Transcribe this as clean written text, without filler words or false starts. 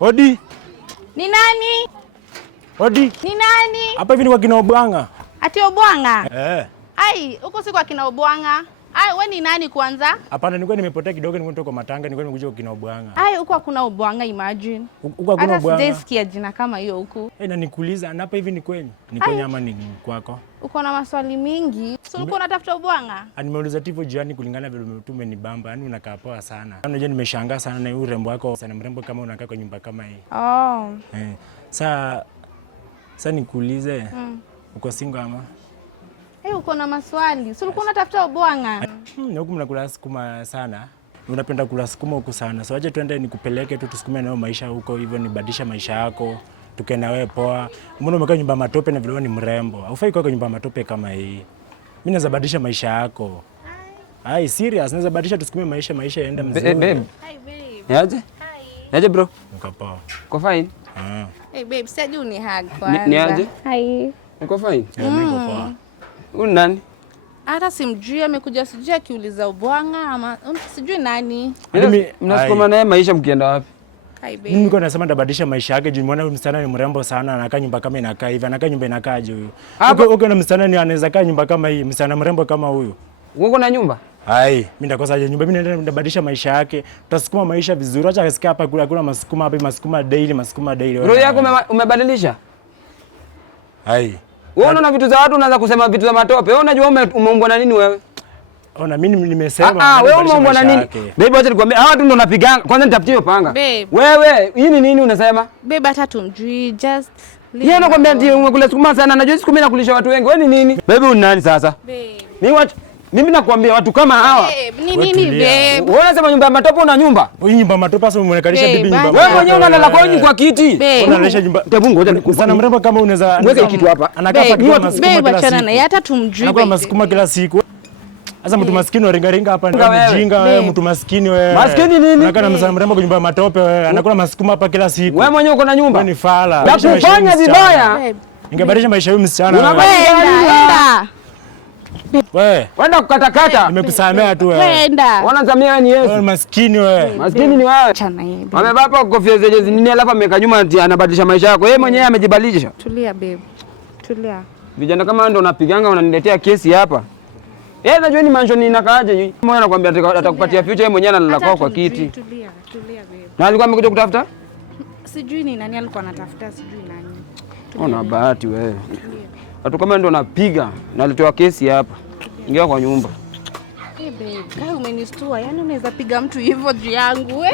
Odi. Ni nani? Odi. Ni nani? Hapa hivi ni kwa kina Obwanga. Ati Obwanga? Ai, huko si kwa kina Obwanga. Wewe ni nani kwanza? Hapana, nilikuwa nimepotea kidogo, nilikuwa kwa matanga, nilikuwa nimekuja kwa kina Obwanga. Huko hakuna Obwanga, imagine. Huko hakuna Obwanga. Hata sijasikia jina kama hiyo huko. Na nikuuliza, hapa hivi ni kwenye? Ni kwenye ama ni kwako? Uko na maswali mingi. Sio ulikuwa unatafuta Obwanga? Nimeuliza tivo jiani kulingana vile umetume ni bamba. Yaani unakaa poa sana. Unajua nimeshangaa sana na urembo wako. Sana mrembo kama unakaa kwa nyumba kama hii. Sasa nikuulize, uko single ama? Uko na maswali. Sio ulikuwa unatafuta Obwanga? Huku mnakula sukuma sana. Unapenda kula sukuma huku sana. So acha tuende nikupeleke tu tusukume nayo maisha huko, hivyo nibadilisha maisha yako. Tukae na wewe poa. Mbona umekaa nyumba matope na vile ni mrembo? Haufai kwa nyumba matope kama hii. Mimi naweza badilisha maisha yako. Serious, naweza badilisha tusukume maisha yaende mzuri. Babe. Hi babe. Niaje? Niaje bro? Uko poa. Uko fine? Babe, sasa ni hug kwanza. Niaje? Hi. Uko fine? Mimi niko poa. Huyu nani? Hata simjui, amekuja sijui akiuliza Obwanga ama sijui nani. Mnasukuma naye maisha mkienda wapi? Mimi niko nasema ndabadilisha maisha yake juu nimeona msichana ni mrembo sana, anakaa nyumba kama inakaa hivi, anakaa nyumba inakaaje huyu? Uko na msichana ni anaweza kaa nyumba kama hii, msichana mrembo kama huyu. Uko na nyumba? Mimi ndakosaje nyumba? Mimi naenda ndabadilisha maisha yake. Tutasukuma maisha vizuri. Acha asikia hapa kuna masukuma hapa, masukuma daily. Roho yako umebadilisha? Wewe unaona vitu za watu unaanza kusema vitu za matope. Wewe unajua umeumbwa na nini wewe? Ona mimi nimesema wewe umeumbwa na nini? Babe, acha nikwambie, hawa watu ndio unapigana. Kwanza nitafutie hiyo panga. Wewe, hii ni nini unasema? Babe, hata tumjui, just yeye anakuambia ndio umekula sukuma sana. Najua siku mimi nakulisha watu wengi. Wewe ni nini? Babe, una nani sasa? Mimi nakwambia watu kama hawa. Nini babe? Wewe unasema nyumba ya matope una nyumba? Wewe nyumba matope sasa umeonekalisha bibi nyumba. Wewe mwenyewe unalala kwenye kwa kiti. Unalalisha nyumba. Tebu ngoja nikufana mrembo kama unaweza mweke kitu hapa. Anakaa kwa masukuma kila siku. Babe, hata tumjui. Anakuwa masukuma kila siku. Sasa mtu maskini waringa hapa ndio mjinga wewe, mtu maskini wewe. Maskini nini? Anakaa na msana mrembo kwa nyumba ya matope wewe. Anakula masukuma hapa kila siku. Wewe mwenyewe uko na nyumba? Wewe ni fala. Na kufanya vibaya. Ningebadilisha maisha ya msichana. Unaenda. Wewe kukatakata. Nimekusamea tu wewe. Nenda. Wanasamea ni Yesu. Wewe maskini wewe. Maskini ni wewe. Amebeba hapa kofia zenye nini alafu ameka nyuma anabadilisha maisha yako. Yeye mwenyewe amejibadilisha. Tulia babe. Tulia. Vijana kama ndio unapiganga unaniletea kesi hapa. Najua ni mansion inakaaje hii. Mmoja anakuambia atakupatia future, yeye mwenyewe analala kwa kiti. Tulia babe. Na alikuwa amekuja kutafuta? Sijui ni nani alikuwa anatafuta, sijui nani. Una bahati wewe. Watu kama ndio napiga, nalitoa kesi hapa. Ingia kwa nyumba. Babe, kama umenistua, yani unaweza piga mtu hivyo juu yangu.